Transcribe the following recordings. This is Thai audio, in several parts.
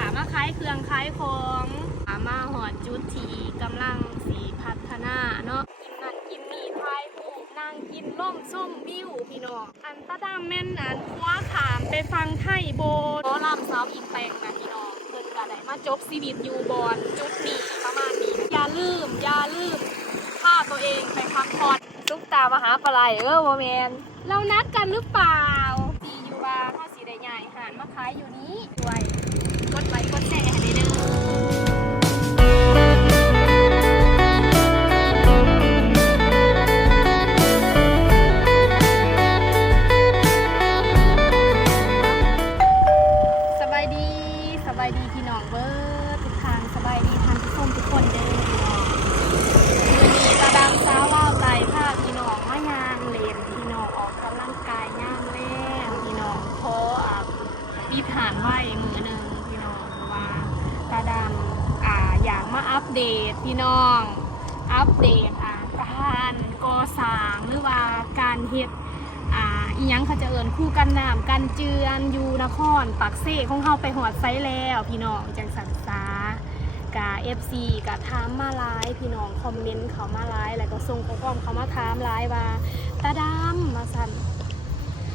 ามาขายเครื่องขายของอ่ามาหอดจุดที่กำลังสีพัฒนาเนาะกินนั่นกินนี่ทายผูกนั่งกินล่มส้มวิวพี่น้องอันตะดามแม่นอันคว้าขามไปฟังไทยโบนหมอลำสาวอีกแปลงนะพี่น้องเพิ่นก็ได้มาจบชีวิตอยู่บอนจุดนี้ประมาณนี้ อย่าลืม อย่าลืมพาตัวเองไปพักผ่อนซุปตามหาปลาไหลเออโมเมนเรานัดกันหรือเปล่าสีอยู่ว่าถ้าสีได้ใหญ่หานมาขายอยู่นี้ด้วย กดไลค์กดแชร์ นอนครปักเซ่ของเขาไปหอดไซแล้วพี่น้องจังสันซากาเอฟซีกะถามมาไลายพี่น้องคอมเมนต์เขามาไลายแล้วก็ส่งข้อความเขามาถามไลายว่าตาดำมาสัน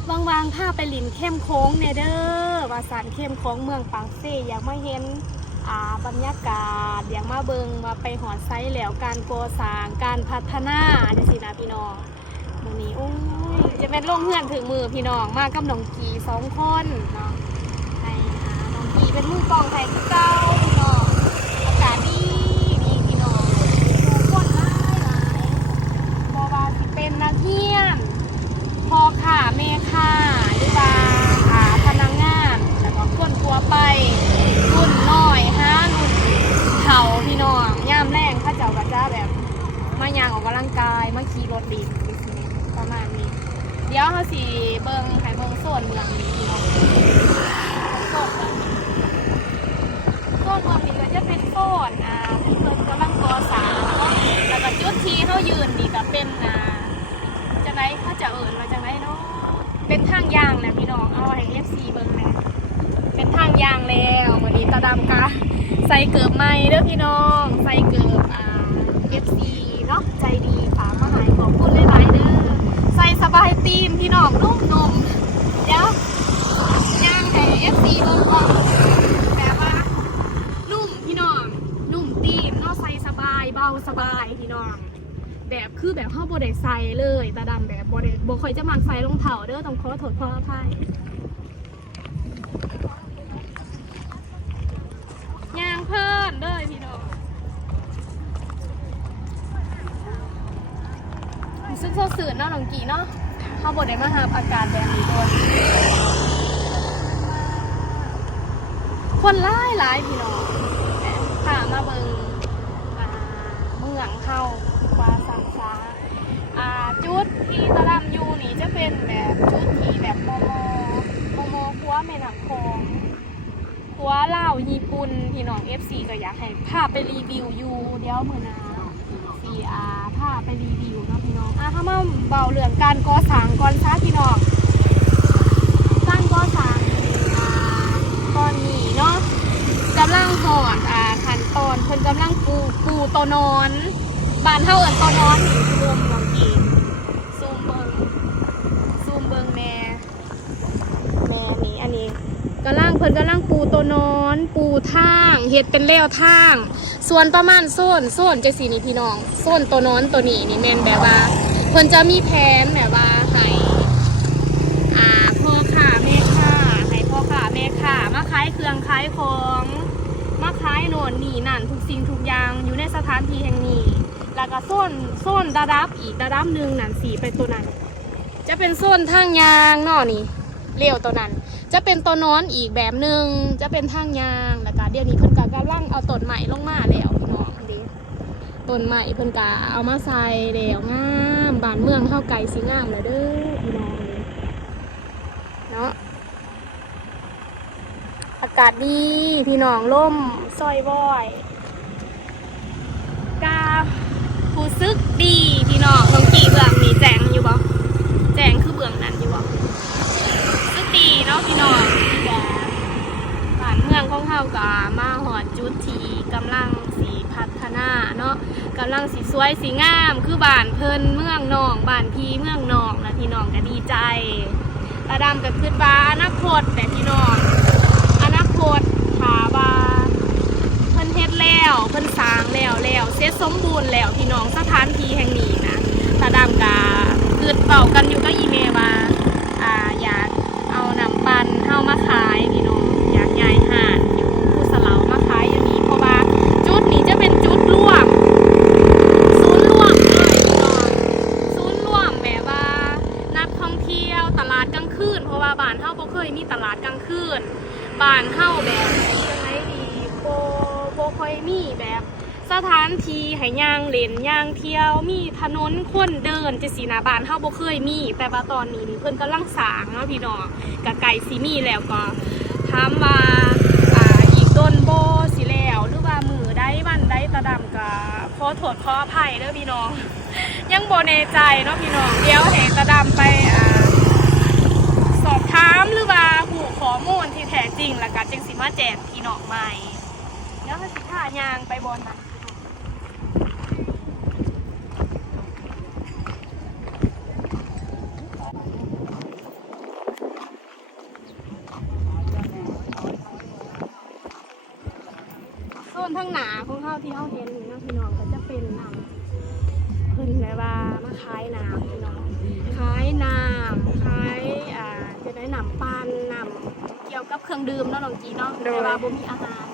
วางวางๆถ้าไปหลินเข้มโค้งเนเด้อว่าสันเข้มโค้งเมืองปักเซ่อยากมาเห็นอ่าบรรยากาศอยากมาเบิงมาไปหอดไซแล้วการก่อสร้างการพัฒนาจังสินะพี่น้องวันนี้โอ้ จะเป็นลงเพื่อนถึงมือพี่น้องมากับน้องกีสองคนเนาะให้หาน้องกีเป็นมือกองไทยคือเก้าพี่น้องอากาศดีดีพี่น้องผู้คนหลายหลายบอว่าสิเป็นนักเรียนพอค่ะเมค่ะหรือว่าอ่าพนักงานแล้วก็คนทั่วไป รุ่นน้อยฮะรุ่นเฒ่าพี่น้องย่ามแรงเข้าเจ้าก็จะแบบ มายางออกกำลังกายมาขี่รถดินประมาณนี้ เดี๋ยวเขาสิเบิงให้เบิงส่วนเมืองนี้พี่น้องโซนเมืองนี้โซนเมืองนี้ก็จะเป็นโซนอ่าที่เพิ่นกำลังก่อสร้างเนาะแล้วก็จุดที่เขายืนนี่ก็เป็นอ่าจังไรเขาจะเอิญมาจังไรเนาะเป็นทางยาง นะพี่น้อง เอาให้เอฟซีเบิงนะเป็นทางยางแล้ววันนี้ตาดำกะใส่เกือบไม้เด้อพี่น้อง ใส่เกือบอ่า FC เนาะใจดีฝากมาหายขอบคุณหลายๆเด้อ ใส่สบายตีมพี่น้องนุ่มนมเดี๋ยวยางให้ FC เบิ่งก่อนแบบว่านุ่มพี่น้อง นุ่มตีมเนาะใส่สบายเบาสบายพี่น้อง แบบคือแบบเข้าโบได้ใส่เลยตาดำแบบบได้โบคอยจะมักใส่รองเท้าเด้อต้องขอโทษขออภัยยางเพิ่นเด้อพี่น้องซึ่งโซสื่อเนาะหลวงกีเนาะเขาบดได้มาหาอากาศแบบนี้ด้วยคนร้ายหลายพี่น้องถามมาเบิงอ่าเมืองเข้าสังซาอ่าจุดที่ ตะลำอยู่นี่จะเป็นแบบจุดที่แบบโมโมโมโมคัวแม่น้ำคองคัวเล่าวญี่ปุ่นพี่น้อง FC ก็อยากให้ภาพไปรีวิวอยู่เดี๋ยวมือหนาสีอาผ้าไปรีวิวเนาะพี่น้องอะถ้ามาเบาเรื่องการก่อสร้างก่อนซะพี่น้องการก่อสร้างอ่าตอนนี้เนาะกำลังหอดอ่าขั้นตอนเพิ่นกำลังปูปูตัวนอนบ้านเฮาเอิ้นตัวนอนนี่รวมน้องกีซูมเบิงซูมเบิงแม่แม่นี่อันนี้กำลัง เพิ่นกำลังปูตัวนอน ปูทางเฮ็ดเป็นเลี้ยวทาง ส่วนประมาณโซนโซนจังสีนี่พี่น้องโซนตัวนอนตัวนี้นี่แม่นแบบว่าเพิ่นจะมีแผนแบบว่าให้อ่าพ่อค้าแม่ค้าให้พ่อค้าแม่ค้ามาขายเครื่องขายของมาขายโน่นนี่นั่นทุกสิ่งทุกอย่างอยู่ในสถานที่แห่งนี้ แล้วก็โซนโซนระดับอีกระดับหนึ่งนั่นสีไปตัวนั้น จะเป็นโซนทางยางเนาะนี่ เลี้ยวตัวนั้น จะเป็นตัวนอนอีกแบบหนึ่งจะเป็นทางยางแล้วก็เดี๋ยวนี้เพิ่นก็กำลังเอาต้นใหม่ลงมาแล้วพี่น้องเดิต้นใหม่เพิ่นก็เอามาใส่แล้วงามบ้านเมืองเฮาไกลสิงามแล้วเด้อพี่น้องเด้อเนาะอากาศดีพี่น้องล่มซอยบ่อยกาผู้ซึกดีพี่น้องลองกี่เบื้องนี่แจงอยู่บ่แจงคือเบื้องนั้นอยู่บ่ สุดดีเนาะพี่น้องแกบ้าน เมืองของเฮาก็มาหอดจุดที่กำลังสีพัฒนาเนาะก ไปสีสวยสีงาม คือบ้านเพิ่นเมืองนองบ้านพีเมืองนองนะพี่น้องก็ดีใจตาดำก็คิดว่าอนาคตแต่พี่น้องอนาคตถาว่าเพิ่นเฮ็ดแล้วเพิ่นสร้างแล้วแล้วเสร็จสมบูรณ์แล้วพี่น้องสถานที่แห่งนี้นะตาดำก็คือเป่ากันอยู่ก็อีเมลว่าอ่าอยาก เอาน้ำปั่นเฮามาขายพี่น้องอยากย้ายห่านอยู่ผู้สะเหลามาขายอย่างนี้เพราะว่าจุดนี้จะเป็นจุดร่วม ศูนย์ร่วมเลยพี่น้องศูนย์ร่วมแบบว่านักท่องเที่ยวตลาดกลางคืนเพราะว่าบ้านเฮาบ่เคยมีตลาดกลางคืนบ้านเฮาแบบยังไงดีบ่บ่ค่อยมีแบบ สถานที่ให้ย่างเล่นย่างเที่ยวมีถนนคน นะสีหนาบานเฮาบ่เคยมี แต่ว่าตอนนี้นี่เพิ่นกำลังสร้างเนาะพี่น้องกะไก่สิมีแล้วก็ถามว่าอ่าอีกต้นโบสิแล้วหรือว่ามือใดวันใดตะดำก็ขอโทษขออภัยเด้อพี่น้อง ยังบ่แน่ใจเนาะพี่น้องเดี๋ยวให้ตะดำไปอ่าสอบถามหรือว่าหูข้อมูลที่แท้จริงแล้วก็จึงสิมาแจ้งพี่น้องใหม่เดี๋ยวสิพายางไปบนนั้น ส่วนทั้งหนาของเขา ที่เขาเห็นนี่นะพี่น้องก็จะเป็นน้ำขึ้นแบบว่ามาขายน้ำพี่น้องขายน้ำขายอ่าจะได้น้ำปานน้ำเกี่ยวกับเครื่องดื่มเนาะน้องจีเนาะแต่ว่าบ่มีอาหาร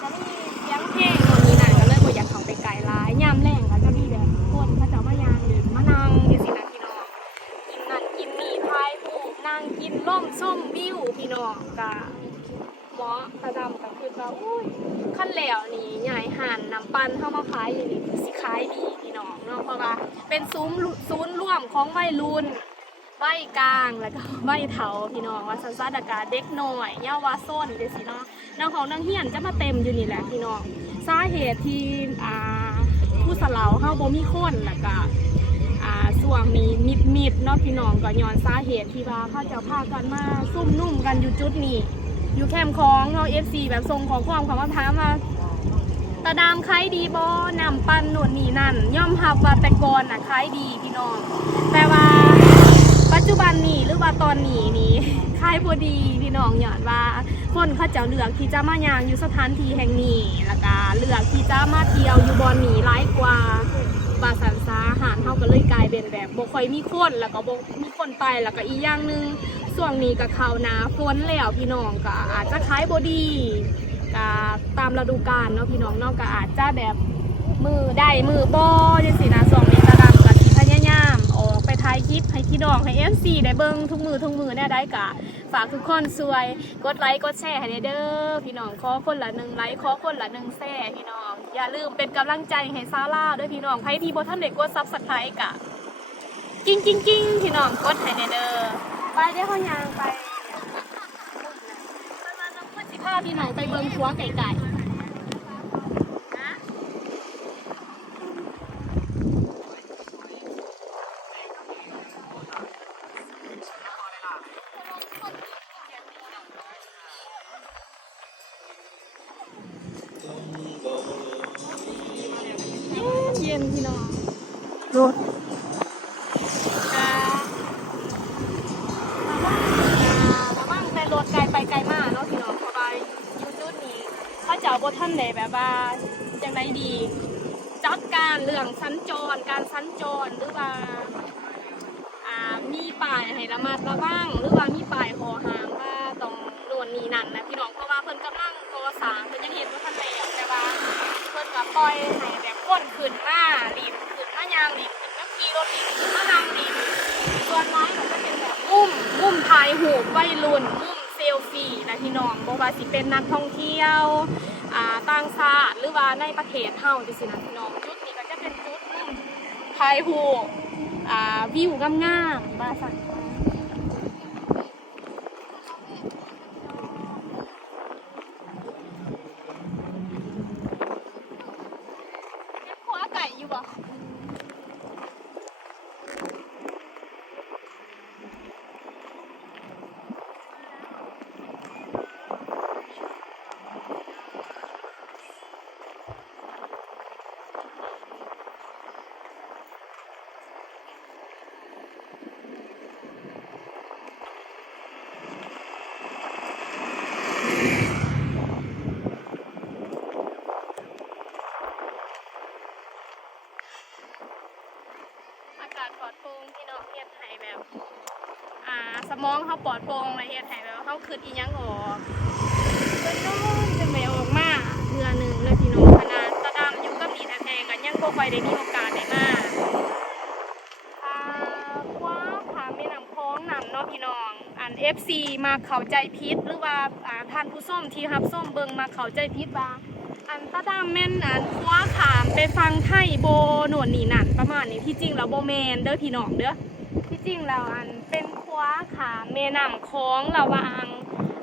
จะมีเสียงเพลงตรงนี้นั่นก็เลยบ่อยากเข้าไปไกลร้ายยามแรงก็จะมีแบบคนเขาจะมายางดินมานั่งจังซี่นะพี่น้องกินนั่นกินนี่ทายหูปนั่งกินล่มส้มวิวพี่น้องกะ มอตาดำก็คือว่าอุ้ยขั้นแล้วนี่ใหญ่ห่านน้ำปันเข้ามาขายอยู่นี่สิขายดีพี่น้องเนาะเพราะว่าเป็นซุ้มศูนย์ร่วมของวัยรุ่นวัยกลางแล้วก็วัยเฒ่าพี่น้องว่าสันสัดากาเด็กหน้อยเยาวชนเด็สิเนาะน้องของนางเฮียนจะมาเต็มอยู่นี่แหละพี่น้องสาเหตุที่อ่าผู้สลาวเฮาบ่มีคนแล้วก็อ่าส่วงนี้มิดมิดเนาะพี่น้องก็ย้อนสาเหตุที่ว่าเขาเจะพากันมาซุ่มนุ่มกันอยู่จุดนี้ อยู่แคมป์ของเราเอฟซีแบบทรงของความของมาถามว่าตาดามขายดีบอนำปันหนวดนี่นั่น ย่อมรับว่าแต่ก่อนน่ะขายดีพี่น้อง แต่ว่าปัจจุบันนี้หรือว่าตอนนี้นี่ขายพอดีพี่น้องหยอนว่า คนเขาเจ้าเลือกที่จะมายางอยู่สถานที่แห่งนี้แล้วก็เลือกที่จะมาเที่ยวอยู่บอนนี้ร้ายกว่าบาสันซาหารเท่าก็เลยกลายเป็นแบบบ่ค่อยมีคนแล้วก็บ่มีคนไปแล้วก็อีกอย่างหนึ่ง ช่วงนี้ก็เขานาฝนแล้วพี่น้องก็อาจจะขายบดีก็ตามฤดูกาลเนาะพี่น้องเนาะก็อาจจะแบบมือได้มือบ่จังซี่นะช่วงนี้ตะดำก็สิพยายามออกไปถ่ายคลิปให้พี่น้องให้ FC ได้เบิ่งทุกมือทุกมือแน่ได้กะฝากทุกคนช่วยกดไลค์กดแชร์ให้เด้อพี่น้องขอคนละหนึ่งไลค์ขอคนละหนึ่งแชร์พี่น้อง อย่าลืมเป็นกำลังใจให้ซาร่าด้วยพี่น้องใครที่บ่ทันได้กกดซับสไครต์กะกิ้งกิ้งกิ้งพี่น้องกดให้เด้อ ไปเดี๋ยวเขายางไปไปมาน้ำมันสิพาพี่น้องไปเบิ่งคัวไก่ไก่เย็นๆพี่น้องรถ ดดี จัดการเรื่องสัญจร การสัญจรหรือว่ามีป้ายให้ระมัดระวังหรือว่ามีป้ายหอหางว่าต้องโน่นนีนั่นนะพี่น้องเพราะว่าเพิ่นกำลังก่อสร้างเพิ่นยังเห็นว่าท่านแล้วแต่ว่าเพิ่นก็ปล่อยให้แบบคนขึ้นมารีบขึ้นมายางรีบขึ้นมาขี่รถรีบขึ้นมานำรีบส่วนร้ายก็จะเป็นแบบมุมมุมถ่ายหูปวัยรุ่นมุมเซลฟี่นะพี่น้องบ่ว่าสิเป็นนักท่องเที่ยว อ่าต่างชาติหรือว่าในประเทศเฮาจังซี่นะพี่น้องจุดนี้ก็จะเป็นจุดหนึงถ่ายหูอ่าวิวงามๆบ้าสั่นเก็บ หัวไก่อยู่บ่เฮาปลอดโปร่งและเฮ็ดให้แบบว่าเฮาคิดอีหยังออกเพิ่นนอนจะไม่ออกมาเทื่อหนึงเลยพี่น้องขนาดตาดำอยู่กับนี่แท้ๆก็ยังบ่ค่อยได้มีโอกาสได้มาอ่าคว้าผาแม่น้ำคลองนำเนาะพี่น้องอัน FC มาเข้าใจผิดหรือว่าอ่าท่านผู้ชมที่รับชมเบิงมาเข้าใจผิดว่าอันตาดามแม่นอันคว้าขามไปฟังไทยโบหนวดหนีหนันประมาณนี้ที่จริงแล้วโบแมนเด้อพี่น้องเด้อ จริงแล้วอันเป็นคว้าขามแม่น้ำคลองระวาง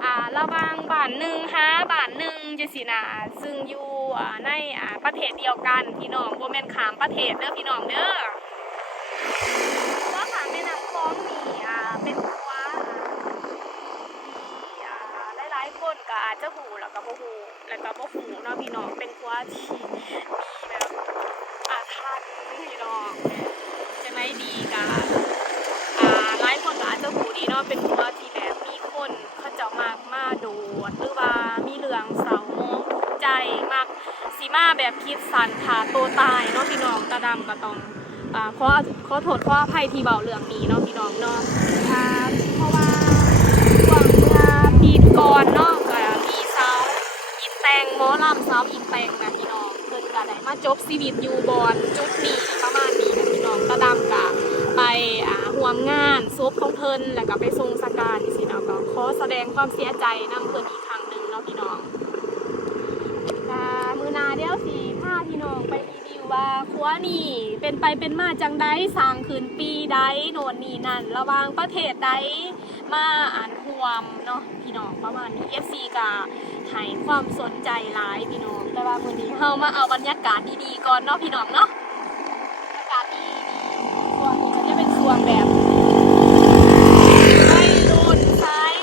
อ่าระวางบ้านหนึ่งฮะบ้านหนึ่งจังซี่นะซึ่งอยู่อ่าในอ่าประเทศเดียวกันพี่น้องโบแมนขามประเทศเด้อพี่น้องเด้อคว้าขามแม่น้ำคลองนี่อ่าเป็นคว้าที่อ่าหลายๆคนก็อาจจะหูแล้วก็บ่หูแล้วก็บ่หูเนาะพี่น้องเป็นครัวที่มีแบบอาถรรพ์พี่น้องจะไม่ดีกันอ่าหลายคนก็ีเนาะเป็นครัวที่แบบมีคนเขาเจ้ามากมาโดดหรือว่ามีเรื่องเศร้าหมงทุกใจมากสีมาแบบคิดสันขาตัวตายเนาะพี่น้องตาดำก็ต้องอ่าขอขอโทษขออภัยที่เบาเรื่องนี้เนาะพี่น้องเนาะอ่าเพราะว่าช่วงเมื่อปีก่อนเนาะก็มีเสาอินแตงหมอลำสาอินแตงนะพี่น้องเพิ่นก็ได้มาจบชีวิตอยู่บอนจุดนี้ประมาณนี้นะพี่น้องตาดำ วมงานซบของเพิ่นแล้วก็ไปทรงสการสิเนาะก็ขอแสดงความเสียใจนำเพิ่นอีกครั้งหนึ่งเนาะพี่น้องอ่ามือนาเดี๋ยวสิพาพี่น้องไปรีวิวว่าครัวนี่เป็นไปเป็นมาจังไดสร้างคืนปีใดโน่นนี่นั่น ระวางประเทศใดมาอ่านห่วมเนาะพี่น้องประมาณนี้ FC กะให้ความสนใจหลายพี่น้องแต่ว่ามื้อนี้เฮามาเอาบรรยากาศดีๆก่อนเนาะพี่น้องเนาะบรรยากาศดีๆส่วนนี้ก็จะเป็นส่วนแบบไม่รุนซ้าย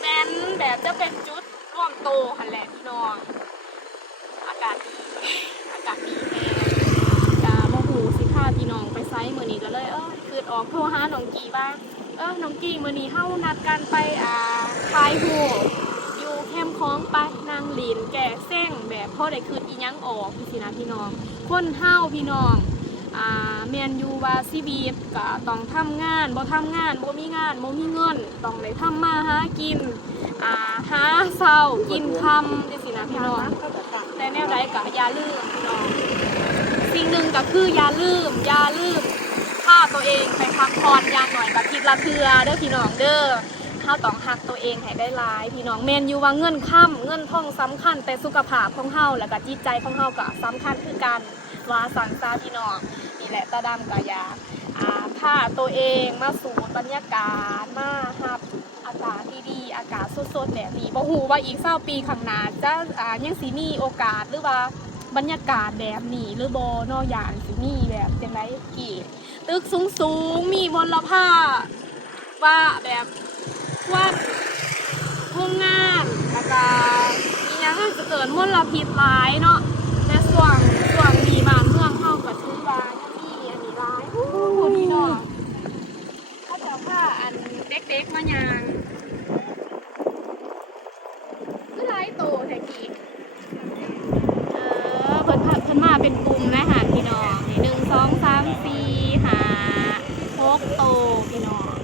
แมนแบบจะเป็นจุดร่วม โตหั่นแหละพี่น้อง อากาศดี อากาศดีแฮงกะบ่ฮู้สิพาพี่น้องไปไซมื้อนี้ก็เลย เออคือออกโทรหาน้องกีบ้าง เออน้องกีมื้อนี้เฮานัดกันไปอ่าทายหูอยู่แคมคองไปนางหลินแก่เส้งแบบพ่อได้คืนอีหยังออกพี่สินะพี่น้อง คนเฮาพี่น้อง อ่าแมนยูว่าชีวิตก็ต้องทำงานบ่ทำงานบ่มีงานบ่มีเงินต้องได้ทำมาหากินอ่าหาเช้ากินค่ำจังซี่นะพี่น้องแต่แนวใดก็อย่าลืมพี่น้องสิ่งหนึ่งก็คืออย่าลืมอย่าลืมพาตัวเองไปพักผ่อนอย่างหน่อยกับทิศละเทือเด้อพี่น้องเด้อเฮาต้องหักตัวเองให้ได้หลาย พี่น้องแมนอยู่ว่าเงินค่ำเงินท่องสำคัญ แต่สุขภาพของเฮาแล้วก็จิตใจของเฮาก็สำคัญคือกันว่าสังซาพี่น้อง นี่แหละตาดำก็อยากอ่าตัวเองมาสู่บรรยากาศมาหับอากาศดีๆ อากาศสดๆแบบนี้บ่ฮู้ว่าอีก20ปีข้างหน้าจะยังสิมีโอกาสหรือว่าบรรยากาศแบบนี้หรือโบนอกอย่างสิมีแบบจังไรกี่ตึกสูงๆมีมลภาพว่าแบบว่าโรงงานแล้วก็มีอย่างจะเกิดมลพิษหลายเนาะแต่ส่วนส่วนมีบ้านเมืองเฮาก็ถือว่ายังมีอันนี้หลายอู้หูนี่เนาะเขาจะพาอัน เด็กๆ มายางคือหลายโตแท้กี่เออเพิ่นพาเพิ่นมาเป็นกลุ่มนะหาพี่น้องนี่หนึ่งสองสามสี่ห้าหกโตพี่น้อง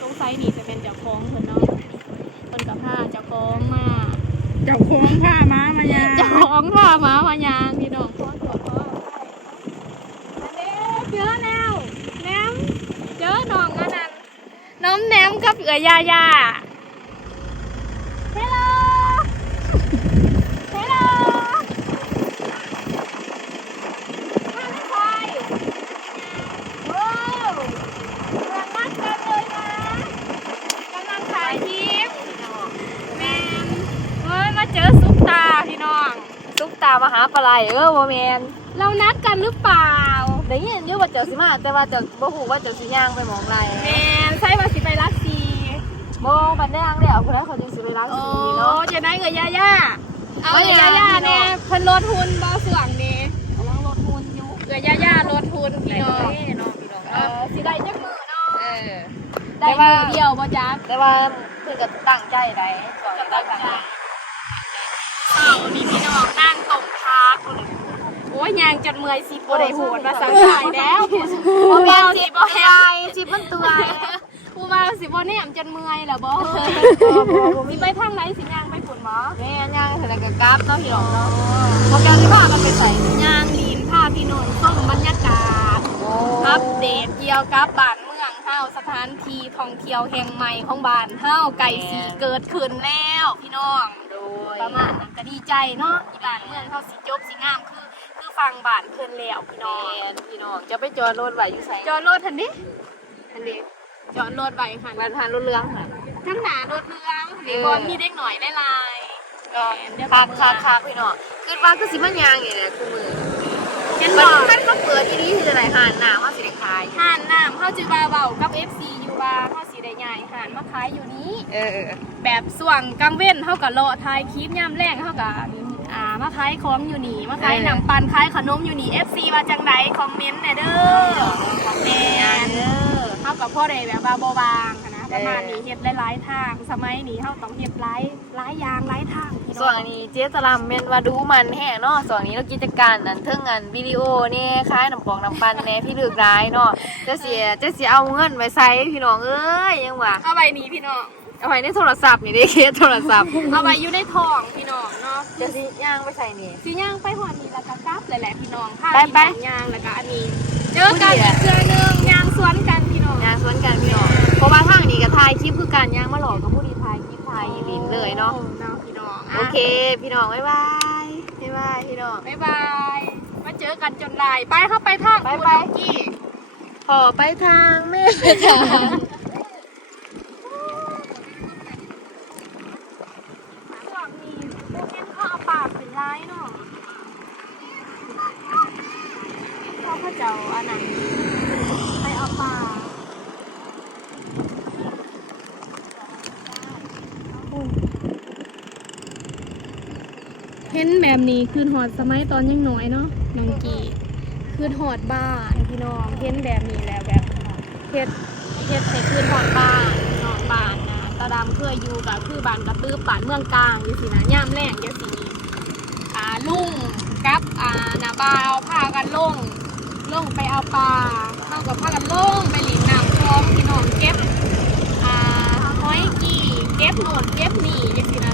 สงสัยนี่จะเป็นเจ้าของเพิ่นเนาะเพิ่นกับผ้าเจ้าของมาเจ้าของผ้าม้ามายาเจ้าของผ้ามามายางพี่น้องขอตรวจขออันนี้เจอแล้วแหนมเจอน้องอันนั้น น้องแหนมกับเอือยายาเฮลโลเฮลโลมาไม่ไปว้าวกำลังนัดกันเลยนะกำลังถ่ายคลิปแมนเฮ้ยมาเจอซุปตาพี่น้องซุปตามหาปลาไหลเออโมเมนเรานัดกันหรือเปล่า ได้ยินอยู่ว่าเจ้าสิมาแต่ว่าเจ้าบ่ฮู้ว่าเจ้าสิย่างไปหมองไรแมนใช่ว่าสิไปรัสซี มองบันแดงแล้วคนนั้นเขาจึงสิไปล้างโอ้สีเนาะเจะได้เงยย่าย่าเอาเอาเงยอย่าย่าย่าพี่น้แน่องเพิ่นลดทุนบ่ส่วงนี้กำลังรถมุนอยู่เงยย่าย่าลดทุนพี่น้องเนาะพี่น้องเออสิได้จักมือเนาะเออได้มือเดียวบ่จักแต่ว่าเพิ่นก็ตั้งใจได้ก่อนจะตั้งใจเอ้านี่พี่น้องนั่งตกพักโอ้ยยางจนเมื่อยสิบ่ได้โหดมาสังขายแล้วโมเมเบานสิสิบ่บ่แฮแฮงสิมันตัว กูมาสิบ่แนมจนเมื่อยแล้วบ่สิไปทางไหนสิย่างไปฝุ่นบ่แม่ย่างเสร็จแล้วก็กราฟเนาะพี่น้องเนาะโปรแกรมที่พากันไปใส่ย่างลีนพาพี่น้องชมบรรยากาศอัปเดตเกี่ยวกับบ้านเมืองเฮาสถานที่ท่องเที่ยวแห่งใหม่ของบ้านเฮาไก่สีเกิดขึ้นแล้วพี่น้องโดยประมาณนั้นก็ดีใจเนาะที่บ้านเมืองเฮาสิจบสิงามคือคือฟังบ้านเพิ่นแล้วพี่น้องแม่นพี่น้องจะไปจอดรถไว้อยู่ไสจอดรถทันดิทันดิ จอดรถไว้ค่ะบ้านทานรถเรืองค่ะข้างหน้ารถเรื่องนี่เออบอลมีเด็กหน่อยได้ลายก็เดี๋ยวคักมือคักคักพี่น้องคือว่าคือสิมันยางนี่แหละคือมือเห็นมับ่นคันเขาเปิดที่นี่คืออะไรหานหน้าว่าสิได้ขายห่านน้ำเฮาจือว่าเว้ากับ FC อยู่ว่าเฮาสิได้ย้ายห่านมาขายอยู่นี้เออแบบส่วงกลางเว้นเฮาก็เลาะทายคลิปยามแรงเฮาก็อ่ามาขายของอยู่นี่มาขายหนังปันขายขนมอยู่นี่ FC ว่าจังไดคอมเมนต์แหน่เด้อแม่นเออ เฮาก็พอได้แบบว่าบ่บางหั้นนะประมาณนี้เฮ็ดหลายๆทาง สมัยนี้เฮาต้องเฮ็ดหลายหลายอย่างหลายทางพี่ส่วนอันนี้เจ๊ตะลำเมนว่าดูมันแห่เนาะส่วนนี้เรากิจการนั่นเทิงอันวิดีโอนี่คล้ายน้ำปองน้ำปันแน่พี่เลือกร้ายเนาะจะเสียจะเสียเอาเงินไปใส่พี่น้องเอ้ยยังว่าเอาไว้นี่พี่น้องเอาไว้ในโทรศัพท์นี่ได้เคสโทรศัพท์เอาไว้อยู่ในท้องพี่น้องเนาะจะสิย่างไปใส่นี่ สิย่างไปหอดนี่แล้วก็กลับเลยแหละพี่น้องพาไปพี่ไปน้องย่างแล้วก็อันนี้เจอกันอีกเทื่อนึงย่างสวนกันพี่น้อง ย่างสวนกันพี่น้องเพราะว่าทางนี้ก็ถ่ายคลิปคือการย่างมาหลอกกับผู้ดีถ่ายคลิปถ่ายอีลินเลยเนาะเนาะพี่น้องโอเค พี่น้องบ๊ายบายบ๊ายบายพี่น้องบ๊ายบายมาเจอกันจนได้ไปเข้าไปทางไปคุณไปน้องกี้ขอไปทางแม่ทาง ช่วงนี้พวกเห็นเขาเอาปากเป็นร้ายเนาะพ่อเขาเจ้าอันไหนไปเอาปลาเห็น คือหอดสมัยตอนยังน้อยเนาะน้องกีคือหอดบ้านพี่น้องเห็นแบบนี้แล้วแบบเฮ็ดเฮ็ดให้คืนหอดบ้านนองบ้านนะตาดำเคยอยู่กับคือบ้านกระตื้อบ้านเมืองกลางอยู่สินะย่ามแรงอยู่สิอ่าลุงกับอ่านาบาวพากันลงลงไปเอาปลาเท่ากับพากันลงไปหลินน้ำคลองพี่น้องเก็บอ่าห้อยกีเก็บโหนดเก็บหนีอย่างสินะ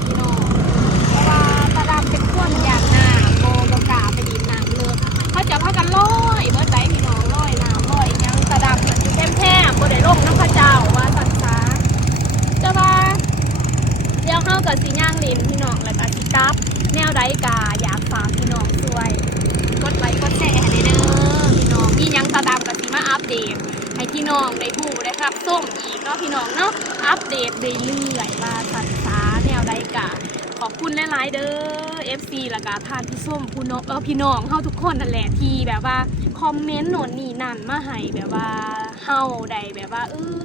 ลงน้ำพระเจ้าว่าสันซาจะว่าเดี๋ยวเข้ากับสีย่างลินพี่น้องแล้วก็สิกลับ แนวใดกาอยากฝากพี่น้องช่วยกดไลค์กดแชร์ให้เด้อพี่น้องมีหยังตาดำกับสีมาอัปเดตให้พี่น้องได้ฮู้ได้ครับส้มอีกเนาะพี่น้องเนาะอัปเดตเรื่อยๆว่าสันซาแนวใดกา ขอบคุณหลายๆเด้อ FC แล้วก็ทานพี่ส้มผู้น้องเออพี่น้องเฮาทุกคนนั่นแหละที่แบบว่าคอมเมนต์โน่นนี่นั่นมาให้แบบว่าเฮาได้แบบว่าเออ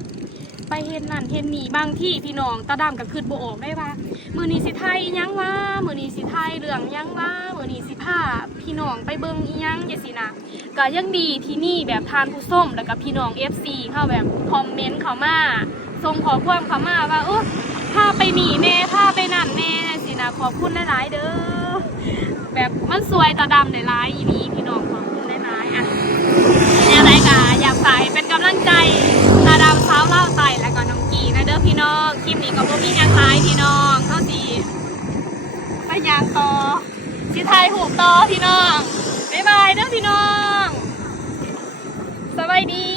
ไปเฮ็ดนั่นเฮ็ดนี่บางที่พี่น้องตาดำก็คิดบ่ออกได้ว่ามือนีสิไทยยังว่ามือนีสิไทยเรื่องยังว่ามือนีสิพาพี่น้องไปเบิ่งยังจังซี่นะก็ยังดีที่นี่แบบทานผู้ส้มแล้วก็พี่น้อง FC เข้าแบบคอมเมนต์เขามาส่งขอความเขามาว่าเออพาไปหนีแน่พาไปนั่นแน่ สินะขอบคุณหลายๆเด้อแบบมันสวยตาดำหลายๆอีนีพี่น้องขอบคุณหลายๆอะแนวไรกะอยากให้เป็นกำลังใจตาดำเช้าเล่าไต่แล้วก็น้องกีนะเด้อพี่น้องคลิปนี้ก็บ่มีหยังหลายพี่น้องเท่าสีไปยางต่อสิไทยหูกต่อพี่น้องบ๊ายบายเด้อพี่น้องสบายดี